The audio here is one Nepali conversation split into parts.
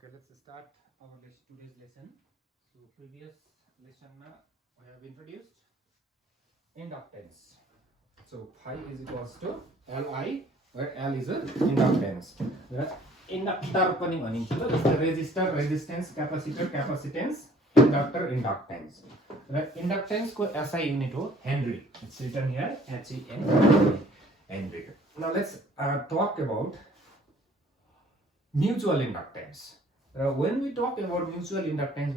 Okay, let's start our today's lesson. So previous lesson we have introduced inductance. So phi is equals to Li, where L is a inductance. Inductor पनि भनिन्छ ल, जस्तै resistor, resistance, capacitor, capacitance, inductor, inductance. र inductance को SI unit हो Henry. It's written here HENRY. Henry. Now let's talk about mutual inductance. When we talk about mutual inductance,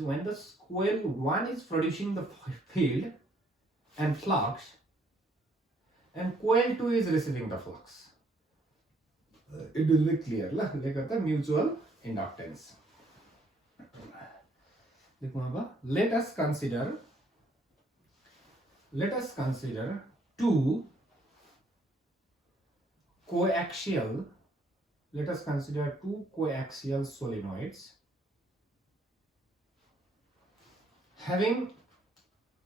when the coil 1 is producing the field and flux, and coil 2 is receiving the flux, it will be clear. Like the mutual inductance. Let us consider two coaxial. Let us consider two coaxial solenoids having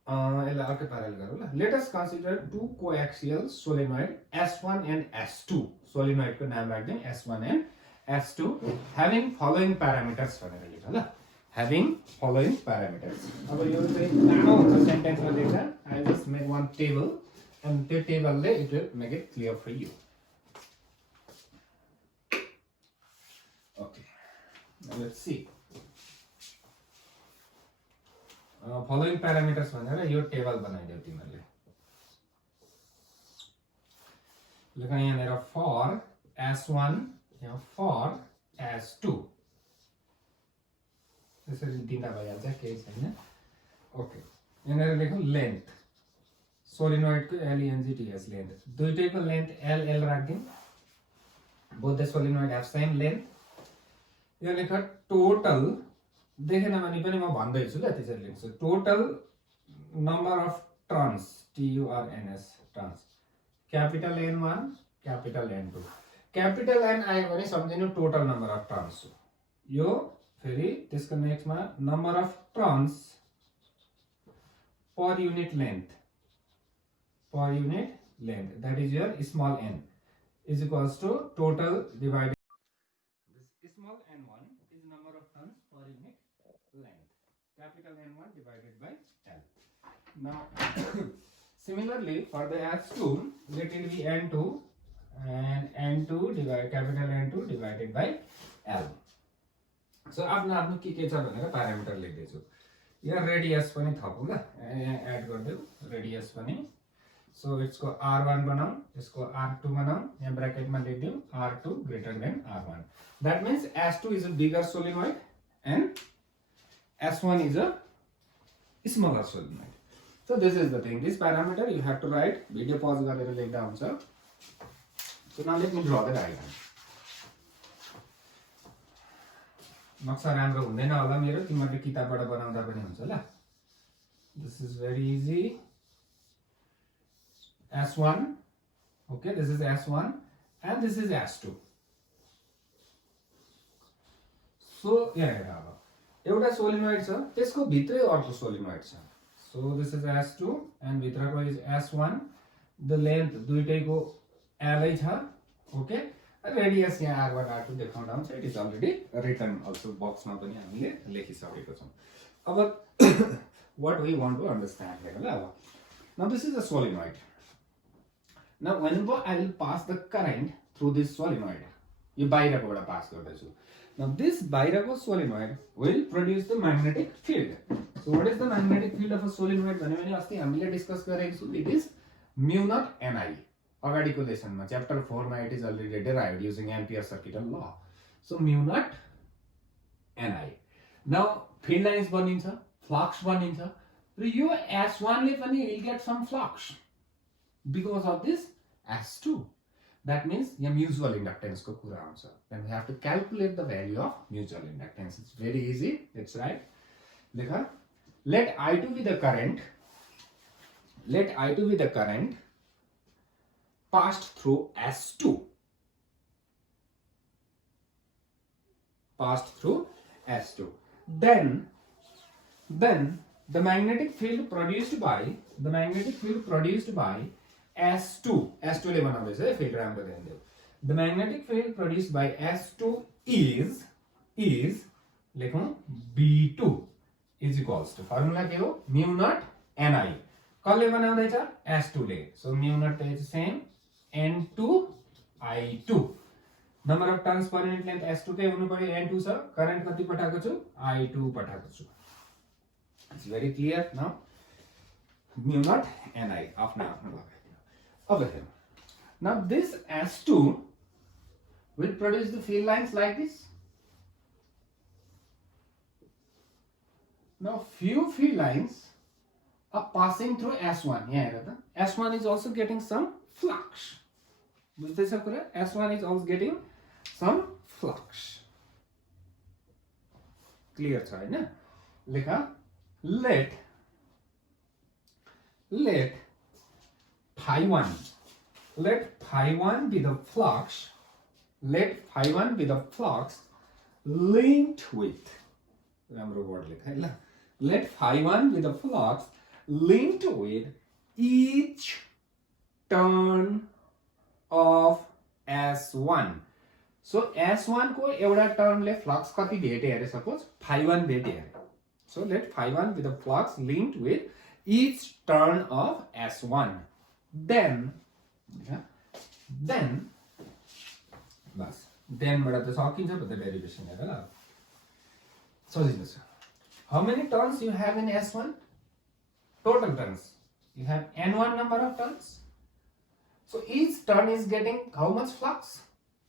let us consider two coaxial solenoid S1 and S2. Solenoid ko naam rakhdeu S1 and S2 having following parameters having following parameters. अब यो चाहिँ लामो हुन्छ sentence ma dekha. I just make one table and the table it will make it clear for you. Okay, now let's see. Following parameters भनेर यो टेबल बनाइदेऊ तिमीले. लेख यहाँनिर for S1 यहाँ for S2 त्यसरी दिँदा भइहाल्छ, केही छैन. ओके, यहाँनिर लेखौँ लेन्थ. सोलिनोइड को LENGTH length, दुईटैको length LL राख्दियौ. both the solenoid have same length. यो लेख टोटल देखेन भने पनि म भन्दैछु ल, त्यसरी लेख्छु. Total number of turns TURNS turns capital N1 capital N2. Capital N आयो भने सम्झिनु टोटल नम्बर अफ टर्न्स हो. यो फेरि त्यसको नेक्स्टमा number of turns per unit length that is your small n is equals to total divided. This small n1 is number of turns per unit length. Capital N1 divided by L. Now similarly for the S2, let it be N2 and N2 divided capital N2 divided by L. So आफ्नो के छ भनेर प्यारामिटर लेख्दैछु. यहाँ रेडियस पनि थपौँ ल, यहाँ एड गरिदेऊ रेडियस पनि. So it's को R1 बनाऊ, इसको R2 बनाऊ, यहाँ ब्रैकेट में लिख देऊ R2 greater than R1. That means S2 is a bigger solenoid and S1 is a smaller solenoid. So this is the thing. This parameter you have to write. Video pause गरेर लेख्दा हुन्छ. So now let me draw the diagram. नक्सा राम्रो हुँदैन होला मेरो, तिमीहरूले किताबबाट बनाउँदा पनि हुन्छ ल. This is very easy. S1, okay, this is S1 and this is S2. So यहाँ एउटा सोलिनोइड छ, त्यसको भित्रै अर्को सोलिनोइड छ. So this is S2 and भित्रको is S1. The length दुईटैको L छ, okay. Radius यहाँ R1 R2 देखाउँदा हुन्छ. It is already written also box मा पनि हामीले लेखिसकेको छौं. अब what we want to understand here ल. Now this is a solenoid. Now whenever I will pass the current through this solenoid, यो बाहिरकोबाट पास गर्दैछु. Now this बाहिरको solenoid will produce the magnetic field. So what is the magnetic field of a solenoid भन्यो भने अस्ति हामीले डिस्कस गरेको छु. It is mu naught Ni. अगाडिको लेसनमा च्याप्टर 4 मा it is already derived using Ampere circuital law. So mu naught Ni. Now field lines बनिन्छ, flux बनिन्छ. र यो S1 ले पनि will get some flux because of this S2. That means your mutual inductance ko कुरा आउँछ. Then we have to calculate the value of mutual inductance. It's very easy. Let's write. Let I2 be the current. Let I2 be the current passed through S2. Passed through S2. Then the magnetic field produced by S2 ले बनाउँदैछ है, फिल्ड राम्रो ध्यान देऊ. The magnetic field produced by S2 is is लेखौं B2 is equals to formula के हो म्यू नट Ni कसले बनाउँदैछ S2 ले so mu naught is same N2I2 number of turns per unit length S2 कै हुनु पर्यो N2 छ करेन्ट कति पठाएको छु I2 पठाएको छु it's very clear now mu naught Ni आफ्नो आफ्नो लगाइदिनु अब हेरौँ now this S2 will produce the field lines like this. Now few field lines are passing through S1. Yeah, S1 is also getting some flux. S1 is also getting some flux. Clear, right? Lekha, let phi 1 be the flux. Let phi 1 be the flux linked with. Let phi 1 be the flux linked with each turn of S1. So S1 को एउटा टर्नले फ्लक्स कति भेटे अरे सपोज phi 1 भेटे अरे. So let phi 1 be the flux linked with each turn of S1. Then bus then बाट त सकिन्छ त डेरिभेसन हेर ल सजिलो छ how many turns you have in S1 total turns you have n1 number of turns so each turn is getting how much flux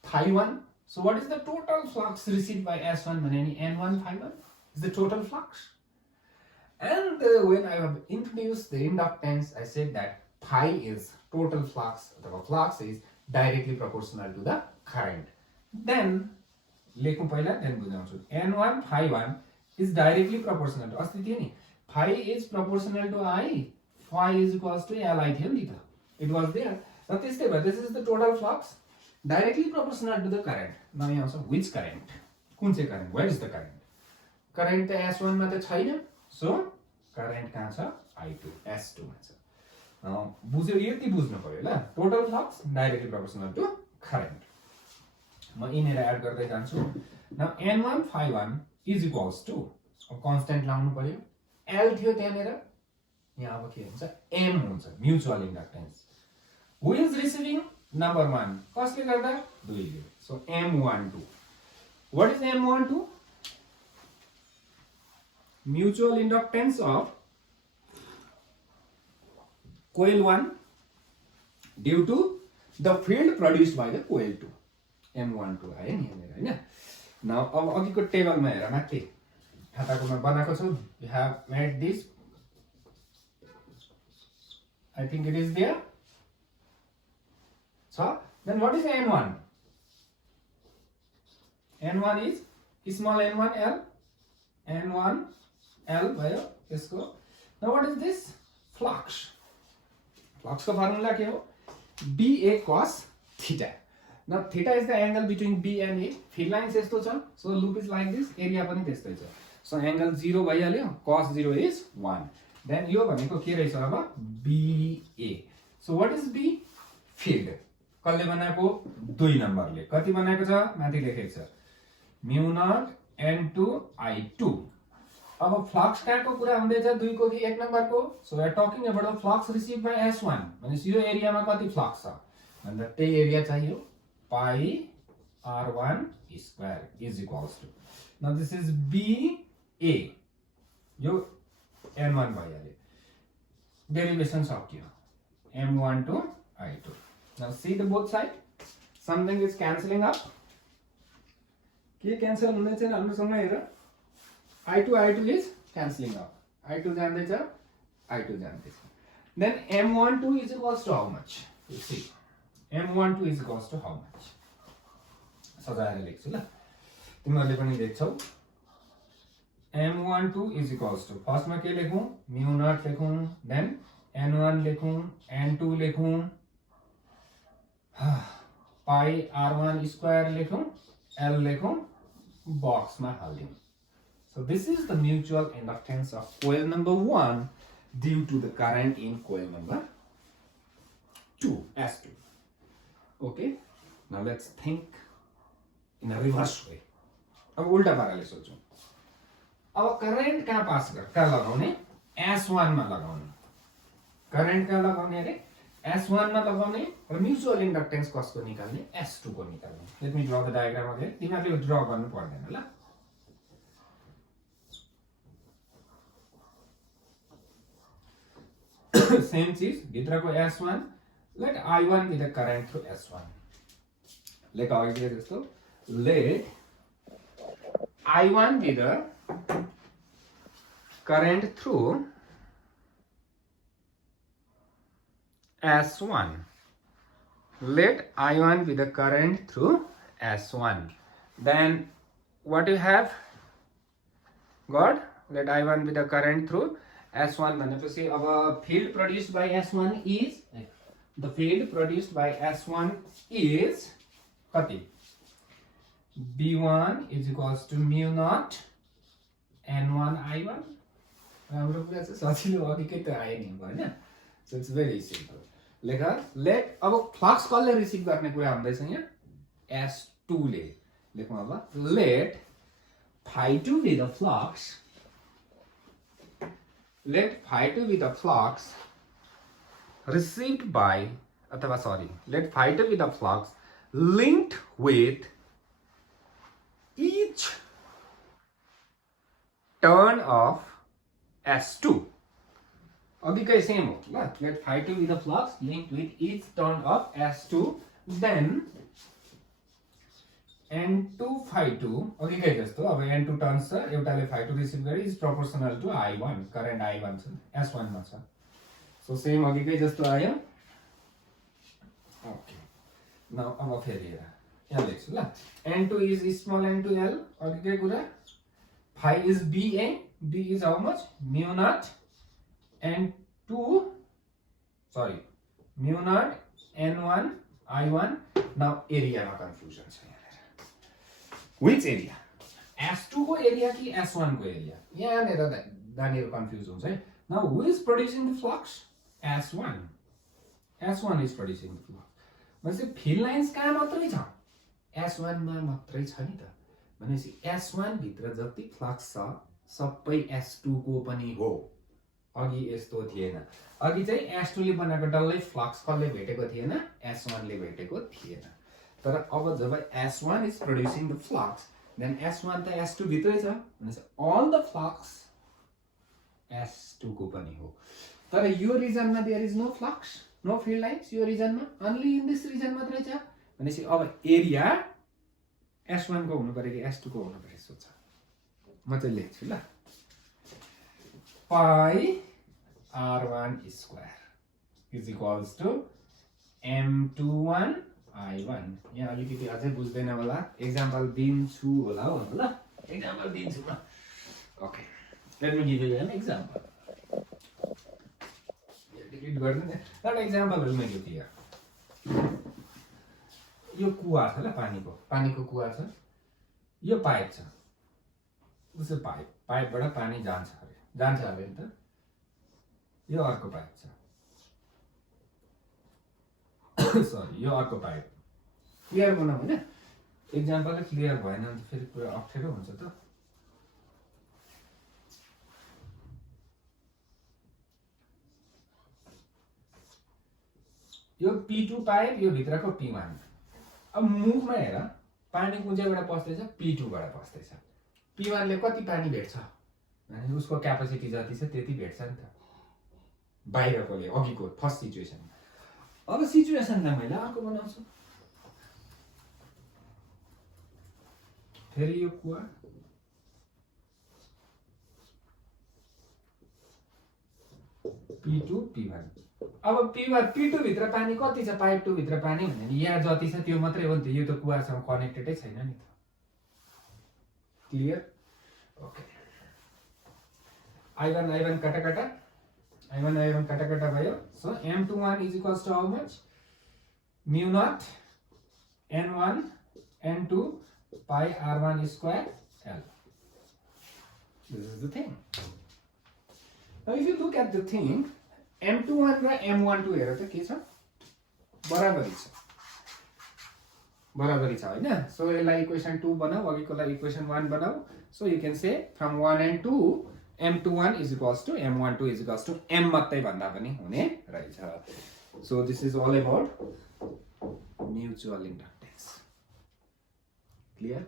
phi 1 so what is the total flux received by S1 भने नि n1 phi 1 is the total flux and when I have introduced the inductance I said that phi is total flux अथवा flux is directly proportional to the current. Then, लेखौं पहिला then बुझाउँछु. N1 phi 1 is directly proportional to अस्ति थियो नि phi is proportional to I, phi is equals to Li थियो नि त. It was there. र त्यस्तै भयो. This is the total flux directly proportional to the current. Now यहाँ आउँछ which current? कुन चाहिँ current? Where is the current? Current त S1 मा त छैन. So, current कहाँ छ? I2, S2 मा छ. बुझ्यो यति बुझ्नु पर्यो ल total flux directly proportional to current म यिनीहरु एड गर्दै जान्छु now n1 phi 1 is equals to constant लाउनु पर्यो l थियो त्यहाँनेर यहाँ अब के हुन्छ m हुन्छ mutual inductance who is receiving number 1 कसले गर्दा 2 ले so m12 what is m12 mutual inductance of coil 1 due to the field produced by the coil 2 M12 आयो नि यहाँ हैन नाउ अब अघिको टेबलमा हेर माथि खाताको म बनाएको छु you have made this I think it is there so then what is N1 N1 is small n1 L n1 L भयो त्यसको now what is this flux flux को formula के हो BA cos theta now theta is the angle between B and A field lines यस्तो छ so loop is like this area पनि त्यस्तै छ so angle 0 भइहाल्यो cos 0 is 1 then यो भनेको के रहेछ अब BA so what is B field कसले बनाएको 2 नम्बरले कति बनाएको छ माथि लेखेको छ mu naught n2I2 अब फ्लक्स कहाँको कुरा हुँदैछ 2 को कि 1 नम्बरको so we are talking about the flux received by S1 भनेपछि यो एरियामा कति फ्लक्स छ भन्दा त्यही एरिया चाहियो pi r1 square is equals to now this is BA यो n1 भइहाल्यो डेरिभेसन सकियो m12 I2 now see the both side something is cancelling up के क्यान्सल हुँदैछ हामीसँग हेर I2 is cancelling out. I2 जान्दैछ I2 जान्दैछ. Then M12 is equals to how much? You see. M12 is equals to how much? सजाएर लेख्छु ल. तिमीहरुले पनि लेख्छौ. M12 is equals to फर्स्टमा के लेखौं? mu naught लेखौं. Then N1 लेखौं, N2 लेखौं. pi r1 स्क्वायर लेखौं, L लेखौं. बक्समा हाल्दियौ. So this is the mutual inductance of coil number 1 due to the current in coil number 2, S2. Okay, now let's think in a reverse way. अब उल्टा पाराले सोचौँ अब करेन्ट कहाँ लगाउने S1 मा लगाउने करेन्ट कहाँ लगाउने अरे S1 मा लगाउने र म्युचुअल इन्डक्टेन्स कसको निकाल्ने S2 को निकाल्ने let me draw the diagram again तिमीहरूले ड्र गर्नु पर्दैन ल सेम चीज भित्रको S1 let I1 be the current through S1 लेख अघि जस्तो let I1 be the current through S1 let I1 be the current through S1 then what you have got let I1 be the current through S1 भनेपछि अब field produced by S1 is the field produced by S1 is कति B1 is equals to mu naught N1 I1 हाम्रो कुरा चाहिँ सजिलो अघिकै त आयो नि हैन so it's very simple लेख let अब फ्लक्स कसले रिसिभ गर्ने कुरा हुँदैछ यहाँ S2 ले लेखौँ अब let phi2 be the flux let phi2 be the flux received by अथवा sorry let phi2 be the flux linked with each turn of S2 अघिकै सेम हो ल let phi2 be the flux linked with each turn of S2 then N2 phi2 अघिकै जस्तो अब N2 टर्न्स छ एउटाले phi2 रिसिभ गरे is proportional to I1 current I1 छ S1 मा छ सो सेम अघिकै जस्तो आयो ओके नाउ अब फेरि यहाँ लेख्छु ल N2 is small n to l अघिकै कुरा phi is BA B is how much mu naught N2 sorry mu naught N1 I1 now area मा कन्फ्युजन छ which area S2 को area कि S1 को area यहाँनेर दानीहरु कन्फ्युज हुन्छ है now who is producing the flux S1 is producing the flux भनेपछि फिल्ड लाइन्स कहाँ मात्रै छ S1 मा मात्रै छ नि त भनेपछि S1 भित्र जति फ्लक्स छ सबै S2 को पनि हो अघि यस्तो थिएन अघि चाहिँ S2 ले बनाएको डल्लै फ्लक्स कसले भेटेको थिएन S1 ले भेटेको थिएन तर अब जब S1 is producing the flux then S1 त S2 भित्रै छ भनेपछि all the flux S2 को पनि हो तर यो रिजनमा there is no flux no field lines यो रिजनमा only in this region मात्रै छ भनेपछि अब एरिया S1 को हुनु पर्यो कि S2 को हुनु पर्यो सोच म चाहिँ लेख्छु ल pi r1 square is equals to m21 I1 यहाँ अलिकति अझै बुझ्दैन होला एक्जाम्पल दिन्छु होला हो ल एक्जाम्पल दिन्छु म okay let me give you an example delete गर्नु न एउटा एक्जाम्पलहरु मैले दिए यो कुवा छ ल पानीको कुवा छ यो पाइप छ उस पाइपबाट पानी जान्छ अरे नि त यो अर्को पाइप छ सरी यो अर्को पाइप क्लियर बनाऊ हैन एक्जाम्पल क्लियर भएन भने फेरि पुरा अप्ठ्यारो हुन्छ त यो P2 पाइप यो भित्रको P1 अब मुखमा हेर पानी कुन चाहिँबाट पस्दैछ P2 बाट पस्दैछ P1 ले कति पानी भेट्छ भने उसको क्यापेसिटी जति छ त्यति भेट्छ नि त बाहिरकोले अघिको फर्स्ट सिचुएसन अब सिचुएसनलाई मैले अर्को बनाउँछु फेरि यो कुवा P2 P1 अब P2 भित्र पानी कति छ पाइप 2 भित्र पानी भने यहाँ जति छ त्यो मात्रै हो नि त यो त कुवासँग कनेक्टेडै छैन नि त क्लियर ओके I1 कटा भयो so M21 is equals to how much mu naught N1 N2 pi R1 square L this is the thing now if you look at the thing M21 र M12 हेर त के छ बराबरी छ बराबरी छ हैन सो यसलाई इक्वेसन 2 बनाऊ अघिकोलाई इक्वेसन 1 बनाऊ so you can say from 1 and 2 m21 is equals to m12 is equals to m मात्रै भन्दा पनि हुने रहेछ so this is all about mutual inductance clear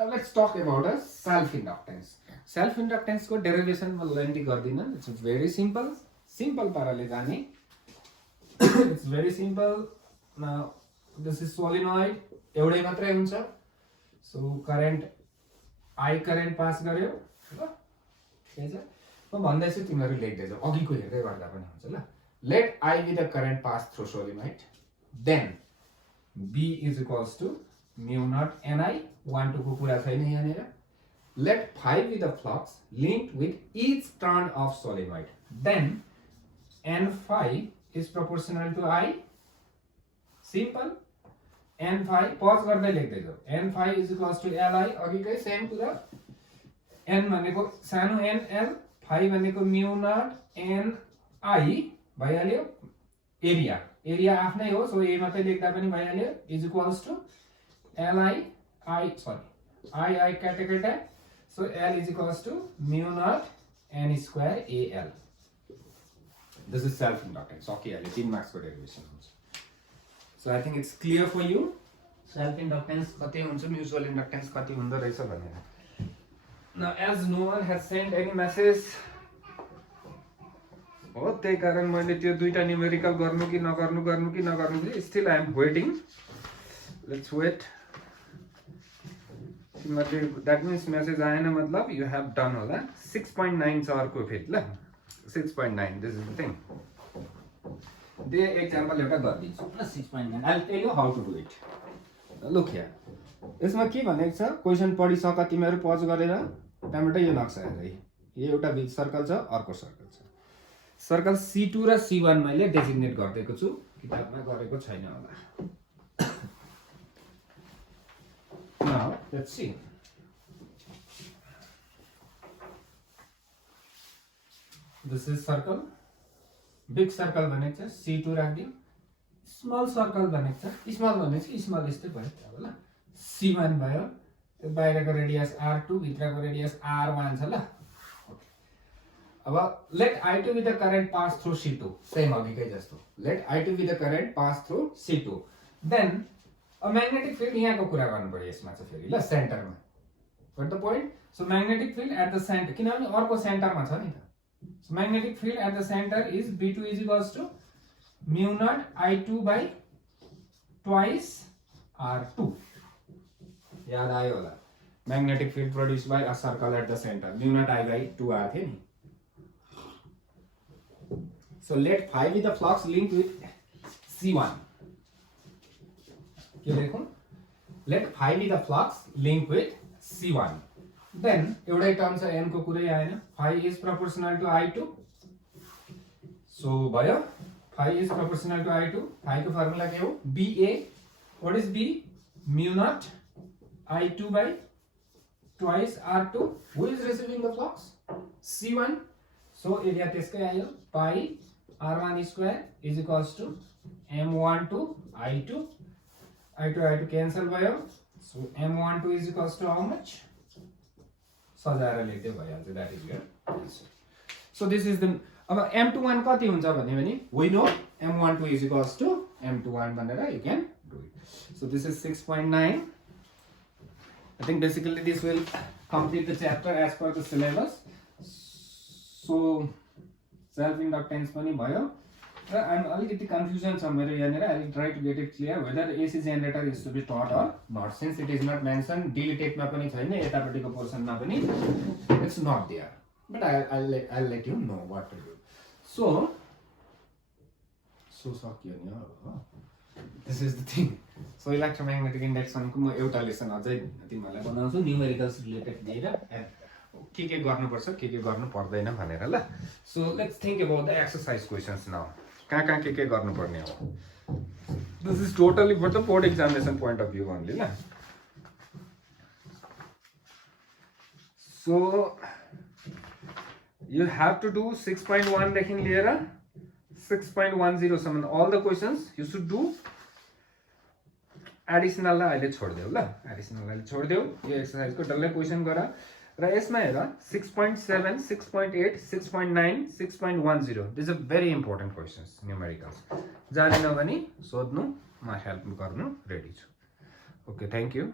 Now let's talk about a self-inductance. Self-inductance को derivation म लेन्दी गर्दिन. It's very simple. Simple पाराले जाने. It's very simple. Now this is solenoid. एउटै मात्रै हुन्छ. So current I current pass गर्यो. ल. ठिकै छ. म भन्दैछु तिमीहरु लेख्दै जाऊ. अघिको हेर्दै गर्दा पनि हुन्छ ल. Let I be the current pass through solenoid. Then B is equals to mu naught Ni 1 2 को कुरा छैन यहाँनेर let phi be the flux linked with each turn of solenoid then n phi is proportional to I simple n phi pause गर्दै लेख्दै जाऊ n phi is equals to li अघिकै सेम कुरा n भनेको सानो n l phi भनेको mu naught n I भइहाल्यो एरिया आफ्नै हो सो a मात्रै लेख्दा पनि भइहाल्यो is equals to I kata so L is equals to mu naught n square AL. This is self-inductance. Okay, I'll 3 marks for derivation. So I think it's clear for you. Self-inductance kati huncha mutual inductance kati hunda rahecha bhanera. Now as no one has sent any message हो त्यही कारण मैले त्यो दुईटा न्यूमेरिकल गर्नु कि नगर्नु still I am waiting. Let's wait. That means message आएन मतलब you have done होला 6.9 छ अर्को फेरि ल 6.9 this is the thing they example एउटा गर्दिन्छु ल 6.9 I'll tell you how to do it look here यसमा के भनेको छ क्वेशन पढिसक तिमीहरु पज गरेर त्यहाँबाट यो नक्सा हेर है यो एउटा बिग सर्कल छ अर्को सर्कल छ सर्कल C2 र C1 मैले डेजिग्नेट गर्दिएको छु किताबमा गरेको छैन होला Now, let's see. This is circle. Big circle भनेको छ C2 राख्दियौ. Small circle भनेको छ. Small भनेको छ small यस्तै भयो अब ल. C1 भयो. त्यो बाहिरको रेडियस R2 भित्रको रेडियस R1 छ ल. अब let I2 be the current pass through C2. Same अघिकै जस्तो. Let I2 be the current pass through C2. Then a magnetic field यहाँको कुरा गर्नु पर्यो यसमा चाहिँ फेरि ल सेन्टरमा got the point so magnetic field at the centre किनभने अर्को सेन्टरमा छ नि त so magnetic field at the centre is B2 is equals to mu naught I2 by twice R2 याद आयो होला magnetic field produced by a circle at the centre mu naught I by 2 आएको थियो नि so let phi be the flux linked with C1 let phi be the flux linked with C1 then एउटै टर्म छ n को कुरै आएन phi is proportional to I2 so भयो phi is proportional to I2 phi को फर्मुला के हो BA what is B mu naught I2 by twice R2 who is receiving the flux C1 so area त्यसकै आयो pi R1 square is equals to M12 I2 I2 cancel भयो so M12 is equals to how much सजाएर लेख्दै भइहाल्छ that is your answer so this is the अब M21 कति हुन्छ भने we know M12 is equals to M21 भनेर you can do it so this is 6.9 I think basically this will complete the chapter as per the syllabus so self inductance पनि भयो I'm अलिकति confusion छ मेरो यहाँनेर I will try to get it clear whether AC generator is to be taught or not since it is not mentioned DTech मा पनि छैन यतापटिको पोर्सन मा पनि it's not there but I'll let you know what to do so सक्यो नि this is the thing so electromagnetic induction को म एउटा लेसन अझै तिमीहरुलाई बनाउँछु न्यूमेरिकल्स रिलेटेड दिएर के गर्नुपर्छ के गर्नु पर्दैन भनेर ल so let's think about the exercise questions now कहाँ के गर्नुपर्ने हो this is totally for the board examination point of view only la so you have to do 6.1 देखि लिएर 6.10 सम्म all the questions you should do एडिसनललाई अहिले छोडिदेऊ ल, एडिसनललाई अहिले छोडिदेऊ। यो एक्सर्साइजको डल्लै क्वेसन गर र यसमा हेर 6.7, 6.8, 6.9, 6.10 this are very important questions numericals. जानेन भने सोध्नु, म हेल्प गर्नु रेडी छु। Okay, thank you.